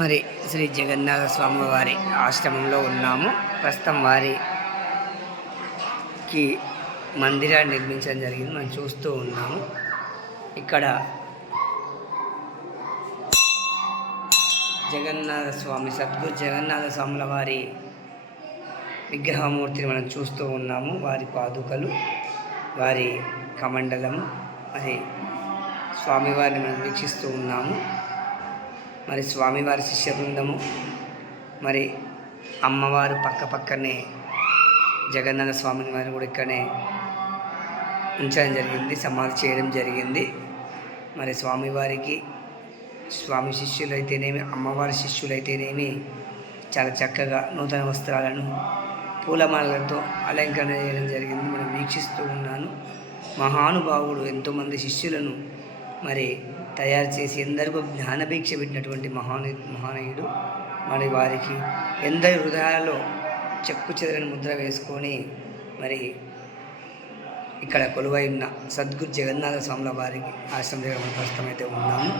మరి శ్రీ జగన్నాథ స్వామి వారి ఆశ్రమంలో ఉన్నాము. ప్రస్తుతం వారికి మందిరాన్ని నిర్మించడం జరిగింది. మనం చూస్తూ ఉన్నాము. ఇక్కడ జగన్నాథ స్వామి, సద్గురు జగన్నాథ స్వాముల వారి విగ్రహమూర్తిని మనం చూస్తూ ఉన్నాము. వారి పాదుకలు, వారి కమండలం, మరి స్వామివారిని మనం వీక్షిస్తూ ఉన్నాము. మరి స్వామివారి శిష్య బృందము, మరి అమ్మవారు పక్కనే జగన్నాథ స్వామిని వారిని కూడా ఇక్కడనే ఉంచడం జరిగింది, సమాధి చేయడం జరిగింది. మరి స్వామివారికి స్వామి శిష్యులైతేనేమి, అమ్మవారి శిష్యులైతేనేమి చాలా చక్కగా నూతన వస్త్రాలను పూలమాలలతో అలంకరణ చేయడం జరిగింది. మనం వీక్షిస్తూ ఉన్నాను. మహానుభావుడు ఎంతోమంది శిష్యులను మరి తయారు చేసి ఎందరికో జ్ఞానభిక్ష పెట్టినటువంటి మహానీయుడు. మరి వారికి ఎందరి హృదయాలలో చెక్కు చెదరని ముద్ర వేసుకొని మరి ఇక్కడ కొలువై ఉన్న సద్గురు జగన్నాథ స్వాముల వారికి ఆశ్రమం దగ్గర మనం ప్రస్తుతం అయితే ఉన్నాము.